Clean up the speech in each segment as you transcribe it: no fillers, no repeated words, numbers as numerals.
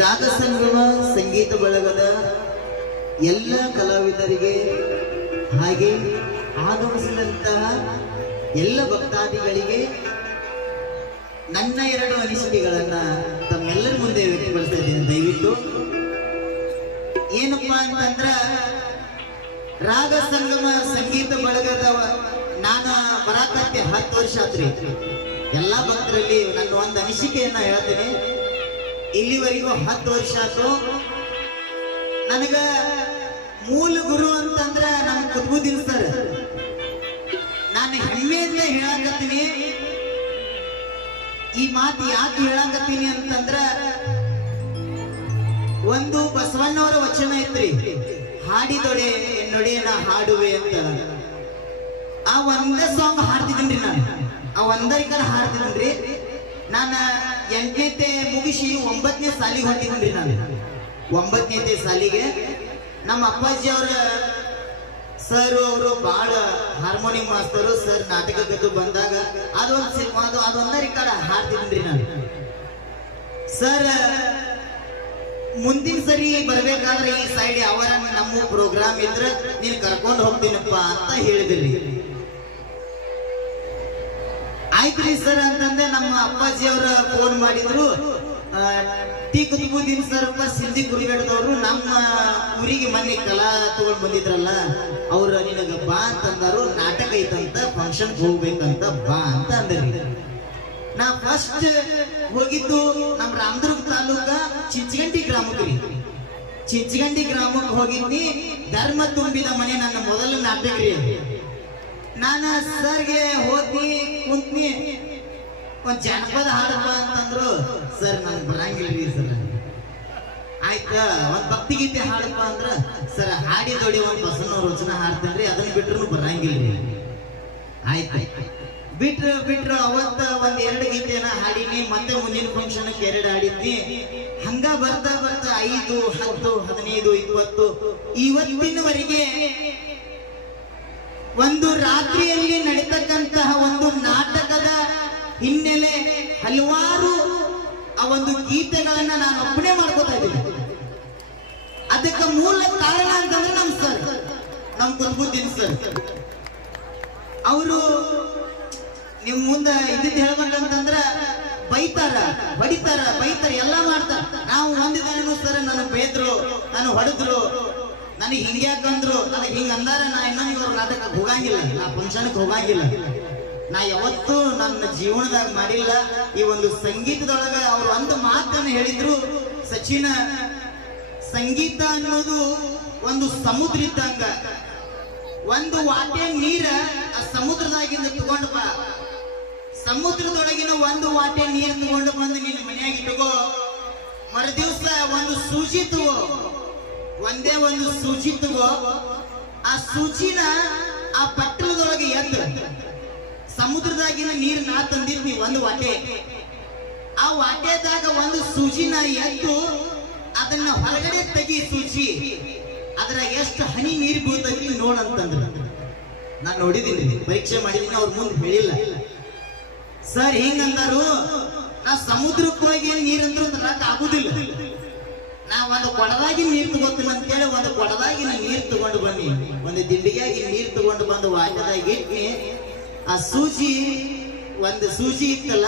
ರಾಗ ಸಂಗಮ ಸಂಗೀತ ಬಳಗದ ಎಲ್ಲ ಕಲಾವಿದರಿಗೆ ಹಾಗೆ ಆಗಮಿಸಿದಂತಹ ಎಲ್ಲ ಭಕ್ತಾದಿಗಳಿಗೆ ನನ್ನ ಎರಡು ಅನಿಸಿಕೆಗಳನ್ನ ತಮ್ಮೆಲ್ಲರ ಮುಂದೆ ವ್ಯಕ್ತಪಡಿಸ್ತಾ ಇದ್ದೀನಿ. ದಯವಿಟ್ಟು ಏನಪ್ಪಾ ಅಂತಂದ್ರ ರಾಗ ಸಂಗಮ ಸಂಗೀತ ಬಳಗದ ನಾನು ಬರಾಕತ್ತೆ 10 ವರ್ಷ ಆತ್ರಿ. ಎಲ್ಲಾ ಭಕ್ತರಲ್ಲಿ ನನ್ನ ಒಂದು ಅನಿಸಿಕೆಯನ್ನ ಹೇಳ್ತೇನೆ. ಇಲ್ಲಿವರೆಗೂ 10 ವರ್ಷ ಆಯ್ತು. ನನಗ ಮೂಲ ಗುರು ಅಂತಂದ್ರ ನಮ್ಮ ಕುತುಬುದ್ದೀನ್ ಸರ್. ನಾನು ಹೆಮ್ಮೆಯಿಂದ ಹೇಳಕತ್ತೀನಿ. ಈ ಮಾತು ಯಾಕೆ ಹೇಳಕತ್ತೀನಿ ಅಂತಂದ್ರ ಒಂದು ಬಸವಣ್ಣವರ ವಚನ ಐತ್ರಿ, ಹಾಡಿದೊಡೆ ಎನ್ನೊಡೆ ನಾ ಹಾಡುವೆ ಅಂತ. ಆ ಒಂದೇ ಸಾಂಗ್ ಹಾಡ್ತಿದ್ದೀನಿ ನಾನು. ಆ ಒಂದರ ಕಡೆ ಹಾಡ್ತಿದ್ರಿ. ನಾನು 8ನೇ ಮುಗಿಸಿ 9ನೇ ಸಾಲಿಗೆ ಹೊಂಟಿದ್ರಿ. ನಾನು 9ನೇ ಸಾಲಿಗೆ ನಮ್ಮ ಅಪ್ಪಾಜಿ ಅವರ ಸರ್ ಅವರು ಬಹಳ ಹಾರ್ಮೋನಿಯಂ ಮಾಸ್ತರು ಸರ್. ನಾಟಕದ್ದು ಬಂದಾಗ ಅದೊಂದರ ಕಡೆ ಹಾಡ್ತಿದ್ರಿ ನಾನು. ಸರ್ ಮುಂದಿನ ಸರಿ ಬರ್ಬೇಕಾದ್ರೆ ಈ ಸೈಡ್ ಅವರ ನಮ್ಮ ಪ್ರೋಗ್ರಾಮ್ ಇದ್ರೆ ನೀನ್ ಕರ್ಕೊಂಡು ಹೋಗ್ತೀನಪ್ಪ ಅಂತ ಹೇಳಿದ್ರಿ. ಆಯ್ತ್ರಿ ಸರ್ ಅಂತಂದೆ. ನಮ್ಮ ಅಪ್ಪಾಜಿ ಅವರ ಫೋನ್ ಮಾಡಿದ್ರು, ಟಿ ಕುತುಬುದ್ದೀನ್ ಸರ್ ಸಿಂಧಿ ಗುರುಬೇಡದವರು ನಮ್ಮ ಊರಿಗೆ ಮನೆ ಕಲಾ ತಗೊಂಡ್ ಬಂದಿದ್ರಲ್ಲ, ಅವ್ರು ನಿನಗ ಬಾ ಅಂತಂದರು. ನಾಟಕ ಐತಂತ, ಫಂಕ್ಷನ್ ಹೋಗ್ಬೇಕಂತ ಬಾ ಅಂತ ಅಂದ್ರಿ. ನಾ ಫಸ್ಟ್ ಹೋಗಿದ್ದು ನಮ್ಮ ರಾಮದುರ್ಗ ತಾಲೂಕ ಚಿಂಚಗಂಡಿ ಗ್ರಾಮಕ್ಕೆ ರೀ. ಚಿಂಚಗಂಡಿ ಗ್ರಾಮಕ್ಕೆ ಹೋಗಿದ್ನಿ. ಧರ್ಮ ತುಂಬಿದ ಮನೆ ನನ್ನ ಮೊದಲ ನಾಟಕ ರೀ. ನಾನು ಸರ್ಗೆ ಹೋದ್ನಿ, ಕುಂತ್ನಿ. ಒಂದ್ ಜಾನಪದ ಹಾಡಪ್ಪ ಅಂತಂದ್ರು. ಸರ್ ನನ್ ಬರಂಗಿಲ್ರಿ ಸರ್. ಆಯ್ತ ಒಂದ್ ಭಕ್ತಿ ಗೀತೆ ಹಾಡಪ್ಪ ಅಂದ್ರ ಸರ್ ಹಾಡಿದೊಡಿ ಒಂದ್ ಬಸವನವ್ರ ವಚನ ಹಾಡ್ತೇನ್ರಿ, ಅದನ್ನ ಬಿಟ್ರು ಬರಂಗಿಲ್ರಿ. ಆಯ್ತು ಬಿಟ್ರು ಅವತ್ತ ಒಂದ್ 2 ಗೀತೆನ ಹಾಡಿನಿ. ಮತ್ತೆ ಮುಂದಿನ ಫಂಕ್ಷನ್ 2 ಹಾಡಿದ್ನಿ. ಹಂಗ ಬರ್ತಾ 5, 10, 15, 20 ಇವತ್ತಿನವರೆಗೆ ಒಂದು ರಾತ್ರಿಯಲ್ಲಿ ನಡೀತಕ್ಕಂತಹ ಒಂದು ನಾಟಕದ ಹಿನ್ನೆಲೆ ಹಲವಾರು ಆ ಒಂದು ಗೀತೆಗಳನ್ನ ನಾನು ಒಬ್ಬನೇ ಮಾಡ್ಕೋತಾ ಇದ್ದೀನಿ. ಅದಕ್ಕೆ ಮೂಲ ಕಾರಣ ಅಂತಂದ್ರೆ ನಮ್ ಸರ್, ನಮ್ ಕುತುಬುದ್ದೀನ್ ಸರ್. ಅವರು ನಿಮ್ ಮುಂದೆ ಇದ್ದಿದ್ದು ಹೇಳ್ಬೇಕಂತಂದ್ರ ಬೈತಾರ, ಬಡಿತಾರ, ಎಲ್ಲ ಮಾಡ್ತಾರ. ನಾವು ಒಂದಿದ್ದೇನು ಸರ್ ನನಗೆ ಬೈದ್ರು, ನಾನು ಹೊಡೆದ್ರು, ನನಗೆ ಹಿಂಗ್ಯಾಕಂದ್ರು, ನನಗೆ ಹಿಂಗ ಅಂದಾರ. ನಾ ಇನ್ನೊಂದು ಅವ್ರ ನಾಟಕಕ್ಕೆ ಹೋಗಂಗಿಲ್ಲ, ನಾ ಫಂಕ್ಷನ್ಗೆ ಹೋಗಂಗಿಲ್ಲ. ನಾ ಯಾವತ್ತೂ ನನ್ನ ಜೀವನದಾಗ ಮಾಡಿಲ್ಲ. ಈ ಒಂದು ಸಂಗೀತದೊಳಗ ಅವ್ರು ಒಂದು ಮಾತನ್ನು ಹೇಳಿದ್ರು, ಸಚಿನ, ಸಂಗೀತ ಅನ್ನೋದು ಒಂದು ಸಮುದ್ರ ಇದ್ದಂಗ. ಒಂದು ವಾಟೆ ನೀರ ಆ ಸಮುದ್ರದಾಗಿಂದ ತಗೊಂಡು ಬಾ, ಸಮುದ್ರದೊಳಗಿನ ಒಂದು ವಾಟೆ ನೀರು ತಗೊಂಡು ಬಂದು ನಿನ್ನ ಮನೆಯಾಗಿ ಇಟ್ಕೋ. ಮರುದಿವ್ಸ ಒಂದು ಸೂಜಿ ತಗೋ, ಒಂದೇ ಒಂದು ಸೂಜಿ ತಗೋ. ಆ ಸೂಜಿನ ಆ ಬಟ್ಟಲದೊಳಗೆ ಎದ್ದು, ಸಮುದ್ರದಾಗಿನ ನೀರು ನಾ ತಂದಿರ್ತೀನಿ ಒಂದು ವಾಟೆ. ಆ ವಾಟೆದಾಗ ಒಂದು ಸೂಜಿನ ಎದ್ದು ಅದನ್ನ ಹೊರಗಡೆ ತೆಗಿ ಸೂಜಿ. ಅದ್ರ ಎಷ್ಟು ಹನಿ ನೀರು ಬೀಳ್ತೈತಿ ನೋಡಂತಂದ್ರ. ನಾನ್ ನೋಡಿದ್ದೀನಿ, ಪರೀಕ್ಷೆ ಮಾಡಿದ್ದೀನಿ, ಅವ್ರ ಮುಂದೆ ಹೇಳಿಲ್ಲ. ಸರ್ ಹಿಂಗಂದರು, ನಾ ಸಮುದ್ರಕ್ಕೆ ಹೋಗಿ ನೀರಂದ್ರು ತರಕ್ ಆಗುದಿಲ್ಲ. ನಾ ಒಂದು ಕೊಡದಾಗಿ ನೀರು ತಗೋತೀನಿ ಅಂತೇಳಿ ಒಂದು ಕೊಡದಾಗಿ ನೀರು ತಗೊಂಡು ಬನ್ನಿ, ಒಂದು ದಿಂಡಿಗಾಗಿ ನೀರು ತಗೊಂಡು ಬಂದು ವಾಟದಾಗ ಇಟ್ಟಿ. ಆ ಸೂಜಿ, ಒಂದು ಸೂಜಿ ಇತ್ತಲ್ಲ,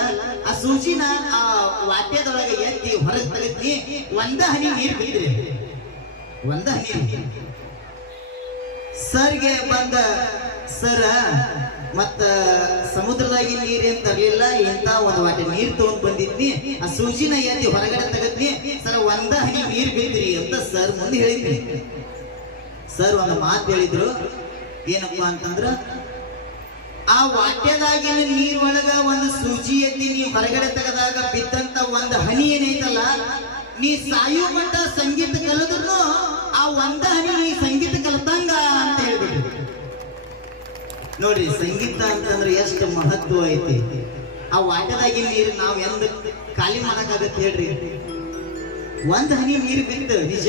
ಆ ಸೂಜಿನ ಆ ವಾಟ್ಯದೊಳಗೆ ಎತ್ತಿ ಹೊರಗೆ ತೆಗೆದ್ನಿ. ಒಂದ ಹನಿ ನೀರು ಬಿದ್ರಿ, ಒಂದ ಹನಿ. ಸರ್ಗೆ ಬಂದ, ಸರ ಮತ್ತ ಸಮುದ್ರದಾಗಿ ನೀರೇನ್ ತರ್ಲಿಲ್ಲ, ಇಂತ ಒಂದು ವಾಟೆ ನೀರು ತಗೊಂಡ್ ಬಂದಿದ್ನಿ, ಆ ಸೂಜಿನ ಎತ್ತಿ ಹೊರಗಡೆ ತೆಗದ್ನಿ. ಸರ್ ಒಂದ ಹನಿ ನೀರು ಬಿದ್ರಿ ಅಂತ ಸರ್ ಮುಂದೆ ಹೇಳಿದ್ನಿ. ಸರ್ ಒಂದು ಮಾತು ಹೇಳಿದ್ರು, ಏನಪ್ಪಾ ಅಂತಂದ್ರ, ಆ ವಾಟ್ಯದಾಗಿನ ನೀರೊಳಗ ಒಂದು ಸೂಜಿ ಎತ್ತಿ ನೀ ಹೊರಗಡೆ ತೆಗೆದಾಗ ಬಿದ್ದಂತ ಒಂದು ಹನಿ ಏನೈತಲ್ಲ, ನೀ ಸಾಯು ಮಟ್ಟ ಸಂಗೀತ ಕಲಿದ್ರು ಆ ಒಂದ ಹನಿ ನೀ ಸಂಗೀತ ಕಲಿತಂಗ ಅಂತ ಹೇಳ್ಬಿಟ್ಟು. ನೋಡ್ರಿ, ಸಂಗೀತ ಅಂತಂದ್ರೆ ಎಷ್ಟು ಮಹತ್ವ ಐತಿ. ಆ ವಾಟ್ಯದಾಗಿನ ನೀರು ನಾವ್ ಎಂದ ಖಾಲಿ ಮಾಡಕ್ಕಾಗತ್ತೆ ಹೇಳ್ರಿ? ಒಂದ್ ಹನಿ ನೀರು ಬಿದ್ದು ನಿಜ,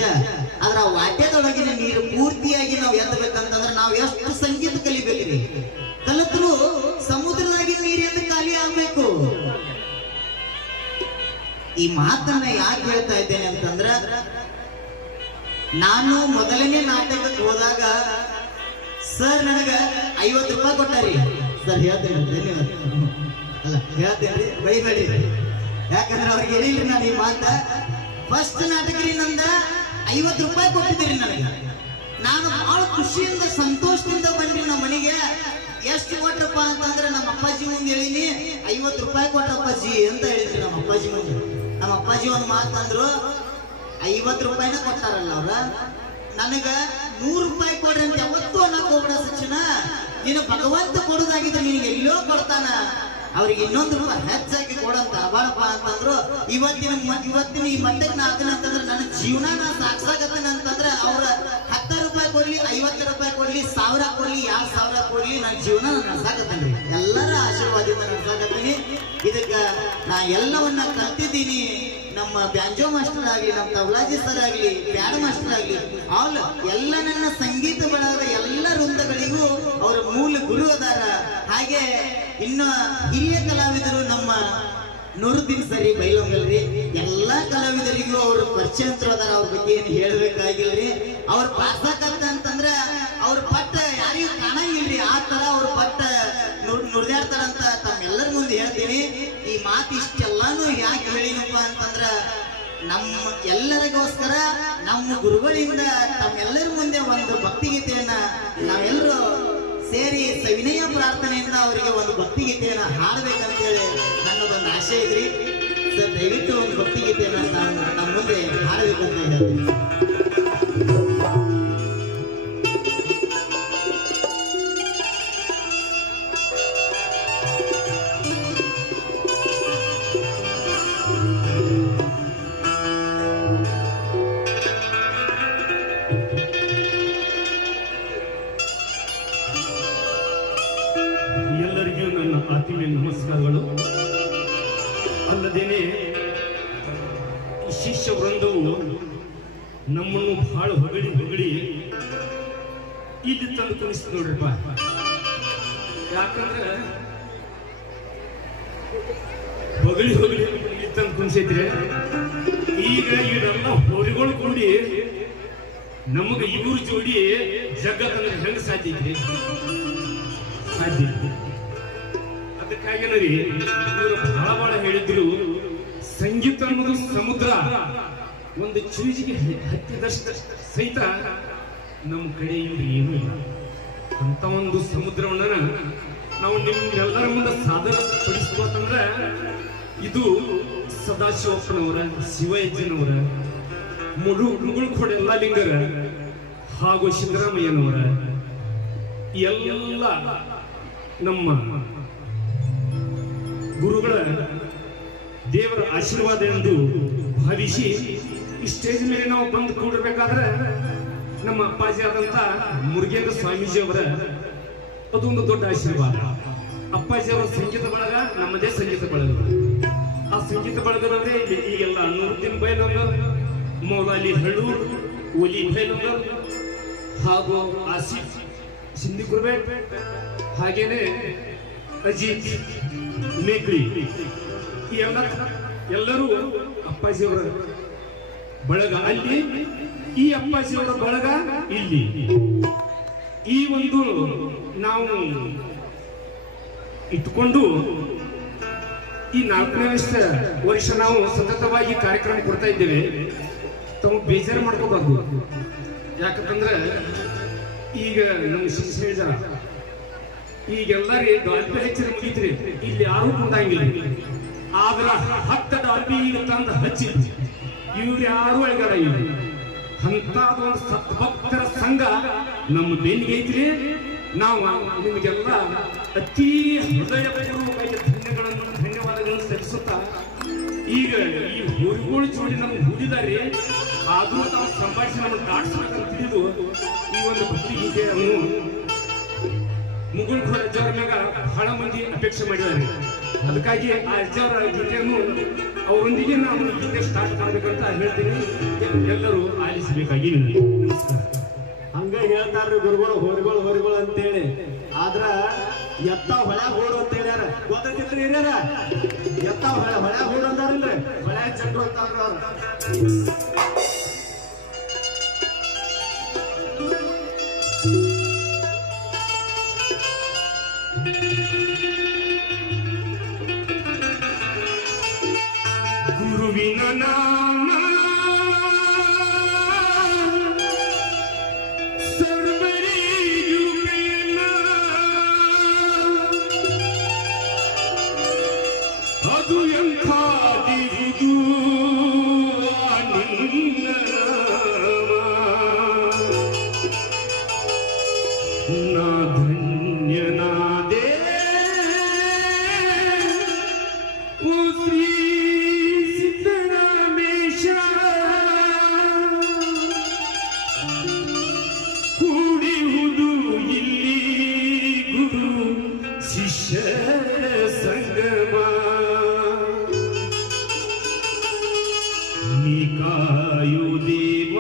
ಆದ್ರ ಆ ವಾಟ್ಯದೊಳಗಿನ ನೀರು ಪೂರ್ತಿಯಾಗಿ ನಾವ್ ಎತ್ತಬೇಕಂತಂದ್ರೆ ನಾವ್ ಎಷ್ಟು ಸಂಗೀತ ಕಲಿಬೇಕ್ರಿ. ಕಲಿತರು ಸಮುದ್ರದಾಗಿನ ನೀರು ಎಂದು ಖಾಲಿ ಆಗ್ಬೇಕು. ಈ ಮಾತನ್ನ ಯಾಕೆ ಹೇಳ್ತಾ ಇದ್ದೇನೆ ಅಂತಂದ್ರ, ನಾನು ಮೊದಲನೇ ನಾಟಕಕ್ಕೆ ಹೋದಾಗ ಸರ್ ನನಗ 50 ರೂಪಾಯಿ ಕೊಟ್ಟಾರಿ. ಸರ್ ಹೇಳ್ತೇನೆ, ಧನ್ಯವಾದ. ಅಲ್ಲ ಹೇಳ್ತೇನ್ರಿ, ಬೈಬೇಡಿ, ಯಾಕಂದ್ರೆ ಅವ್ರಿಗೆ ಹೇಳಿಲ್ರಿ ನಾನು ಈ ಮಾತ. ಫಸ್ಟ್ ನಾಟಕ ರೀ, ನಂದ 50 ರೂಪಾಯಿ ಕೊಟ್ಟಿದ್ದೀರಿ ನನಗೆ. ನಾನು ಬಹಳ ಖುಷಿಯಿಂದ ಸಂತೋಷದಿಂದ ಬಂದ್ರಿ ನಮ್ಮ ಮನೆಗೆ. ಎಷ್ಟು ಕೊಟ್ರಪ್ಪ ಅಂತಂದ್ರೆ ನಮ್ಮ ಅಪ್ಪಾಜಿ ಮುಂದೆ ಹೇಳಿನಿ, 50 ರೂಪಾಯಿ ಕೊಟ್ರಪ್ಪಾಜಿ ಅಂತ ಹೇಳಿದ್ರಿ ನಮ್ಮ ಅಪ್ಪಾಜಿ ಮುಂದೆ. ನಮ್ಮ ಅಪ್ಪಾಜಿ ಒಂದು ಮಾತಂದ್ರು, 50 ರೂಪಾಯಿನ ಕೊಟ್ಟಾರಲ್ಲ ಅವ್ರ, ನನಗ 100 ರೂಪಾಯಿ ಕೊಡ್ರಿ ಅಂತ ಯಾವತ್ತೂ ಅನ್ನಕ್ ಹೋಗ್ಬೇಡ ಸಚಿನ. ನೀನು ಭಗವಂತ ಕೊಡುದಾಗಿದ್ರೆ ನಿನಗೆ ಎಲ್ಲೋ ಕೊಡ್ತಾನ, ಅವ್ರಿಗೆ ಇನ್ನೊಂದು ರೂಪಾಯಿ ಹೆಚ್ಚಾಗಿ ಕೊಡಂತ ಬಾಳಪ್ಪ ಅಂತಂದ್ರು. ಇವತ್ತಿನ ಈ ಮಟ್ಟಕ್ಕೆ ನಾ ಅದನ್ನ ಅಂತಂದ್ರೆ ನನ್ನ ಜೀವನ ನಾ ಸಾಕ್ಸಾಕತ್ತೇನೆ ಅಂತಂದ್ರೆ, ಅವ್ರ 10 ರೂಪಾಯಿ ಕೊಡ್ಲಿ, 50 ರೂಪಾಯಿ ಕೊಡ್ಲಿ, 1000 ಕೊಡ್ಲಿ, 2000 ಕೊಡ್ಲಿ, ನನ್ನ ಜೀವನ ನಾನು ನಡ್ಸಾಕತ್ತೇನ್ರಿ. ಎಲ್ಲರ ಆಶೀರ್ವಾದದಿಂದ ನಡ್ಸಾಕತ್ತೀನಿ. ಇದಕ್ಕ ನಾ ಎಲ್ಲವನ್ನ ಕಲ್ತಿದ್ದೀನಿ. ನಮ್ಮ ಬ್ಯಾಂಜೋ ಮಾಸ್ಟರ್ ಆಗ್ಲಿ, ನಮ್ಮ ತಬಲಾಜಿ ಸರ್ ಆಗ್ಲಿ, ಬ್ಯಾಂಡ್ ಮಾಸ್ಟರ್ ಆಗ್ಲಿ, ಆಲ್ ಎಲ್ಲ ನನ್ನ ಸಂಗೀತ ಬಳಗದ ಎಲ್ಲ ವೃಂದಗಳಿಗೂ ಅವರ ಮೂಲ ಗುರು ಅದಾರ. ಹಾಗೆ ಇನ್ನು ಹಿರಿಯ ಕಲಾವಿದರು ನಮ್ಮ ನೂರುದ್ದೀನ್ ಸರಿ ಬೈಲೊಂಗಲ್ರಿ, ಎಲ್ಲಾ ಕಲಾವಿದರಿಗೂ ಅವ್ರ ಪರಿಚಯ ಅದಾರ. ಅವ್ರ ಬಗ್ಗೆ ಏನು ಹೇಳ್ಬೇಕಾಗಿಲ್ರಿ. ಅವ್ರ ಪಾಸಕತ್ತ ಅಂತಂದ್ರ ಅವ್ರ ಪಟ್ಟ ಯಾರಿಗೂ ಕಾಣಂಗಿಲ್ರಿ, ಆ ತರ ಅವ್ರ ಪಟ್ಟ ನುಡಿದಾಡ್ತಾರಂತ ತಮ್ಮೆಲ್ಲರ ಮುಂದೆ ಹೇಳ್ತೀನಿ. ಈ ಮಾತು ಇಷ್ಟೆಲ್ಲಾನು ಯಾಕೆ ಹೇಳಿನಪ್ಪ ಅಂತಂದ್ರ, ನಮ್ಮ ಎಲ್ಲರಿಗೋಸ್ಕರ ನಮ್ಮ ಗುರುಗಳಿಂದ ತಮ್ಮೆಲ್ಲರ ಮುಂದೆ ಒಂದು ಭಕ್ತಿಗೀತೆಯನ್ನ ನಾವೆಲ್ಲರೂ ಸೇರಿ ಸವಿನಯ ಪ್ರಾರ್ಥನೆಯಿಂದ ಅವರಿಗೆ ಒಂದು ಭಕ್ತಿಗೀತೆಯನ್ನ ಹಾಡಬೇಕಂತೇಳಿ ನನ್ನದೊಂದು ಆಸೆ ಇದ್ರಿ. ಸರ್ ದಯವಿಟ್ಟು ಒಂದು ಭಕ್ತಿಗೀತೆಯನ್ನ ನಮ್ಮ ಮುಂದೆ ಹಾಡಬೇಕಂತ ಹೇಳ್ತೀನಿ. ಎಲ್ಲರಿಗೂ ನನ್ನ ಆತ್ಮೀಯ ನಮಸ್ಕಾರಗಳು. ಅಲ್ಲದೇನೆ ಈ ಶಿಷ್ಯ ವೃಂದವು ನಮ್ಮನ್ನು ಬಹಳ ಹೊಗಳಿ ಇಲ್ಲಿ ತಂದು ಕಲಿಸ್ತು ನೋಡ್ರಿಪ್ಪ. ಯಾಕಂದ್ರೆ ಹೊಗಳಿ ಇಲ್ಲಿ ತಂದು ಕುಣಿಸಿದ್ರೆ ಈಗ ಇವರೆಲ್ಲ ಹೊರಗಳು ಕೂಡಿ ನಮಗೆ ಇವ್ರ ಜೋಡಿ ಜಗತ್ತಂದ್ರೆ ಹೆಂಗ ಸಾಧ್ಯ ಐತ್ರಿ? ಸಾಧ್ಯ. ಅದಕ್ಕಾಗಿ ನೋಡಿ ಇವರು ಬಹಳ ಹೇಳಿದ್ರು, ಸಂಗೀತ ಅನ್ನೋದು ಸಮುದ್ರ, ಒಂದು ಚೂಜಿಗೆ ಹತ್ತಿದಷ್ಟು ಸಹಿತ ನಮ್ಮ ಕಡೆ ಇವ್ರು ಏನೂ ಇಲ್ಲ. ಅಂತ ಒಂದು ಸಮುದ್ರವನ್ನ ನಾವು ನಿಮ್ಗೆಲ್ಲರ ಮುಂದೆ ಸಾಧನ ಪಡಿಸ್ಬೇಕಂದ್ರೆ, ಇದು ಸದಾಶಿವಪ್ಪನವರ, ಶಿವಯಜ್ಜನವರ, ಮುಗುಳ್ಕೋಡ ಎಲ್ಲಲಿಂಗರ ಹಾಗೂ ಸಿದ್ದರಾಮಯ್ಯನವರ ಎಲ್ಲ ನಮ್ಮ ಗುರುಗಳ ದೇವರ ಆಶೀರ್ವಾದ ಎಂದು ಭಾವಿಸಿ ಈ ಸ್ಟೇಜ್ ಮೇಲೆ ನಾವು ಬಂದು ಕೂಡಿರ್ಬೇಕಾದ್ರೆ ನಮ್ಮ ಅಪ್ಪಾಜಿ ಆದಂತ ಮುರುಗೇಂದ್ರ ಸ್ವಾಮೀಜಿ ಅವರ ಅದೊಂದು ದೊಡ್ಡ ಆಶೀರ್ವಾದ. ಅಪ್ಪಾಜಿ ಅವರ ಸಂಗೀತ ಬಳಗ ನಮ್ಮದೇ ಸಂಗೀತ ಬಳಗ. ಆ ಸಂಗೀತ ಬಳಗದವರೇ ಈಗೆಲ್ಲ ನೂರುದ್ದೀನ್ ಬೈಲೊಂಗಲ್, ಮೌಲಾಲಿ ಹಳ್ಳೂರ್, ಒಲಿ ಬೈಲೊಂಗಲ್ ಹಾಗೂ ಆಸಿಫ್ ಸಿಂಧಿ ಕುರ್ಬೇಟ್, ಹಾಗೇನೆ ಅಜಿತ್ ಮೇಕ್ಳಿ, ಈ ಎಲ್ಲರೂ ಅಪ್ಪಾಜಿಯವರ ಬಳಗ ಅಲ್ಲಿ, ಈ ಅಪ್ಪಾಜಿಯವರ ಬಳಗ ಇಲ್ಲಿ. ಈ ಒಂದು ನಾವು ಇಟ್ಕೊಂಡು ಈ 4ನೇ ವರ್ಷ ನಾವು ಸತತವಾಗಿ ಕಾರ್ಯಕ್ರಮ ಕೊಡ್ತಾ ಇದ್ದೇವೆ. ತಾವು ಬೇಜಾರು ಮಾಡ್ಕೋಬಾರ್ದು. ಯಾಕಂತಂದ್ರೆ ಈಗ ನಮ್ಮ ಶಿಕ್ಷಣ ಈಗೆಲ್ಲರಿ ಡಾಲ್ಪಿ ಹಚ್ಚಿರ ಮುಗಿತ್ರಿ, ಇಲ್ಲಿ ಯಾರು ಕುಂದಂಗಿಲ್ಲ. ಆದ್ರ 10 ಡಾಲ್ಪಿ ಈಗ ತಂದು ಹಚ್ಚಿ ಇವ್ರು ಯಾರು ಅಳಗಾಡ ಇಲ್ಲ. ಅಂತದೊಂದು ಸದ್ಭಕ್ತರ ಸಂಘ ನಮ್ಮ ಬೆನ್ನಿಗೆ ಐತ್ರಿ. ನಾವು ನಿಮಗೆಲ್ಲ ಅತಿ ಹೃದಯಪೂರ್ವಕವಾಗಿ ಧನ್ಯವಾದಗಳನ್ನು ಸಲ್ಲಿಸುತ್ತಾ, ಈಗ ಈ ಹುಡುಗಳು ಜೋಡಿ ನಮ್ಗೆ ಹುಡಿದಾರೆ, ಆದ್ರೂ ತಾವು ಸಂಭಾಷಣೆ ನಮ್ಮನ್ನು ದಾಟಿಸ್ಬೇಕಂತ ತಿಳಿದು ಈ ಒಂದು ಭಕ್ತಿ ಗೀತೆಯನ್ನು ಮುಗುಳ್ಕೋಡ ಅಜ್ಜವರ ಮ್ಯಾಗ ಬಹಳ ಮಂದಿ ಅಪೇಕ್ಷೆ ಮಾಡಿದ್ದಾರೆ. ಅದಕ್ಕಾಗಿ ಆ ಅಜ್ಜವರ ಗೀತೆಯನ್ನು ಅವರೊಂದಿಗೆ ನಾವು ಗೀತೆ ಸ್ಟಾರ್ಟ್ ಮಾಡ್ಬೇಕಂತ ಹೇಳ್ತೀನಿ. ಎಲ್ಲರೂ ಆಲಿಸಬೇಕಾಗಿ ನಮಸ್ಕಾರ. ಹಂಗ ಹೇಳ್ತಾರ್ರಿ ಗುರುಗಳು, ಹೊರಗಳು ಅಂತೇಳಿ. ಆದ್ರ ಎತ್ತ ಹೊಳ್ಯಾಗ ಹೋಡು ಅಂತ ಹೇಳ್ಯಾರ, ಗೊತ್ತೈತಿಲ್ರಿ ಹಿರಿಯರ? ಎತ್ತ ಹೊಳ್ಯಾಗ ಹೋಡು ಅಂತಾರಿಲ್ರಿ, ಹೊಳ್ಯಾಗ ಚಂದ್ರ ಹೋಗ್ತಾರ ಅವ್ರು. ಗುರುವಿನ ನಾಮ ಸರ್ವರಿಗೂ ಪ್ರೇಮ, ಅದು ಎಂಥಾದಿರುವುದು ನಿನ್ನ ನಾಮ. ನಾ ಧನ್ಯನಾದೆ ಓ ಶ್ರೀ ಸಿದ್ದರಾಮೇಶ, ಕೂಡಿಹುದು ಇಲ್ಲಿ ಗುರು ಶಿಷ್ಯರ ಸಂಗಮ. ನೀ ಕಾಯೋ ದೇವ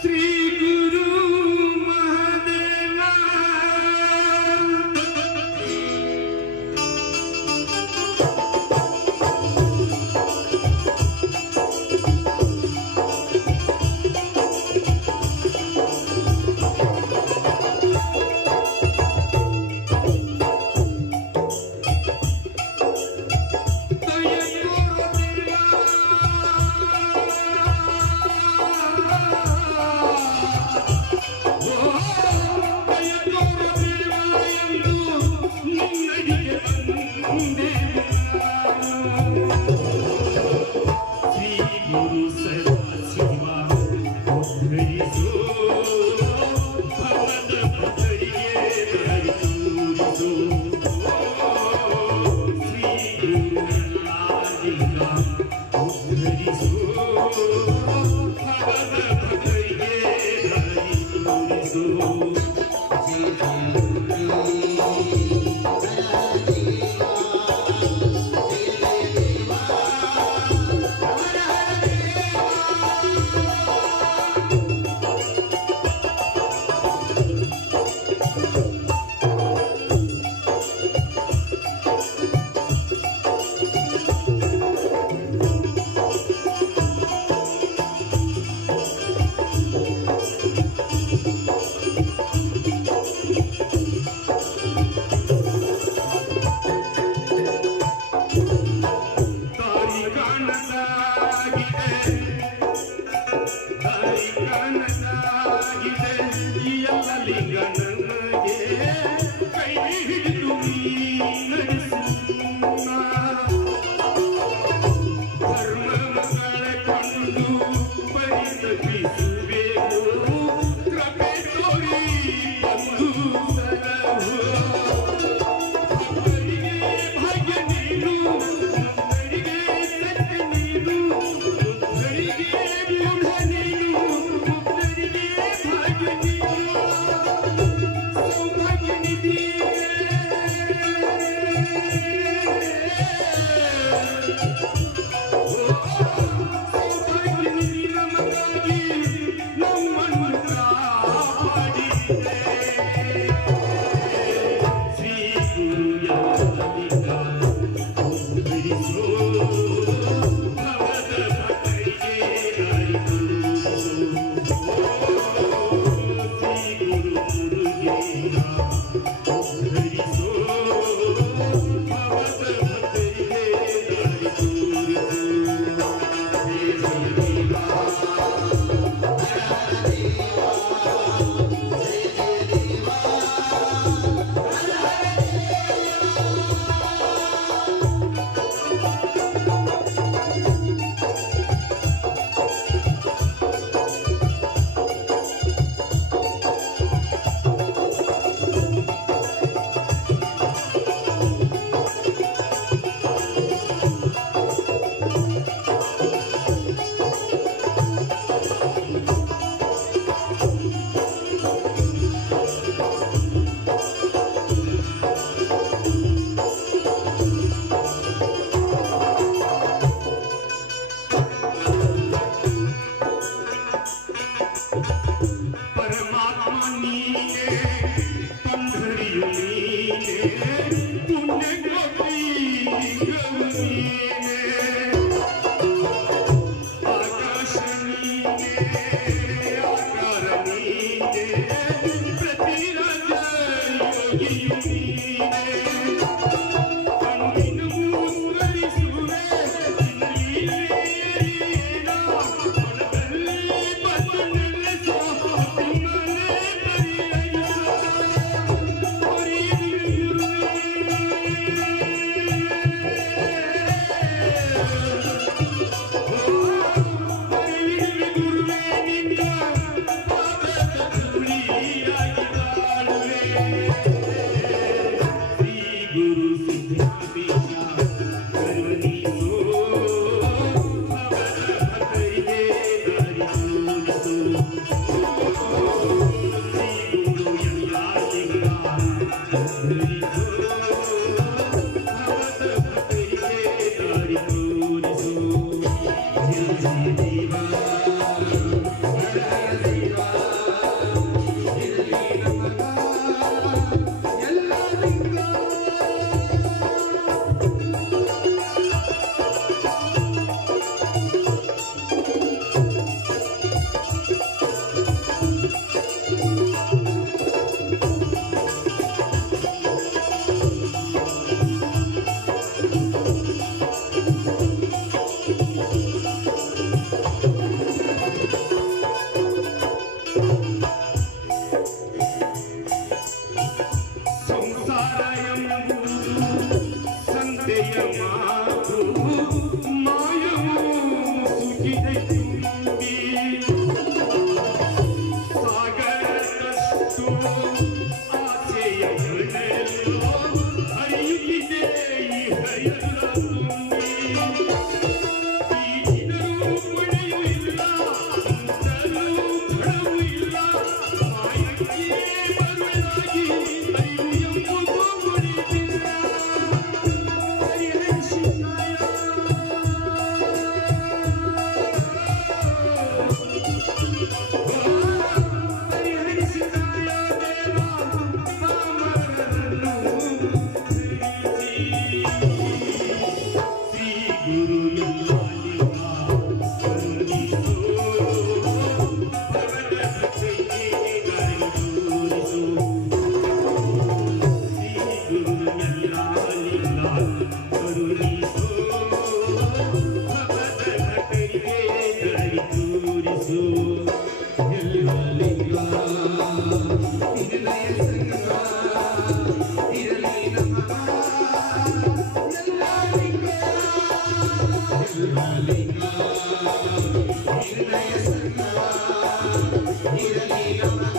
ಶ್ರೀ ಗುರು ಮಹಾದೇವ. पुण्य ಸಂಸಾರ ಎಂಬುದು ಸಂತೆಯ ಮಾತು ಮಾಯವು ಸುಖಿದೆ ತುಂಬಿ ಸಾಗರದಷ್ಟು ಆಸೆಯ ಹೃದಯಲ್ಲೋ ಹರಿಯುತ್ತಿದೆ ಈ ಹರಿಯಲ್ಲ ತುಂಬಿ ಈಗಿದರೂ ಪಡೆಯೂ ಇಲ್ಲ ಮುಟ್ಟಲು ಫಲವೂ ಇಲ್ಲ ಮಾಯಕ್ಕೆ ಬರುವುದಾಗಿ ಅರಿವು ಎಂಬುದು ಉಳಿದಿಲ್ಲ ಹರಿಹರಿಸಿದ್ದಾಯ ಹರಿಹರಿಸಿದ್ದಾಯ ದೇವ ಪಾಮರರನ್ನು ಶ್ರೀ ಗುರು ಎಲ್ಲಾಲಿಂಗ ಕರುಣಿಸು ಭಗವದ ಕೈಗೆ ಗಾಯಗೊಳಿಸು ಶ್ರೀ ಗುರು ಎಲ್ಲಾಲಿಂಗ ಕರುಣಿಸು ಭಗವದ ಕೈಗೆ ಗಾಯಗೊಳಿಸು ಎಲ್ಲಾಲಿಂಗ ನಿನ್ನಯ ಸಂಗ ಇರಲಿ ನಮಗ ಎಲ್ಲಾಲಿಂಗ ಎಲ್ಲಾಲಿಂಗ ನಿನ್ನಯ ಸಂಗ ಇರಲಿ ನಮಗ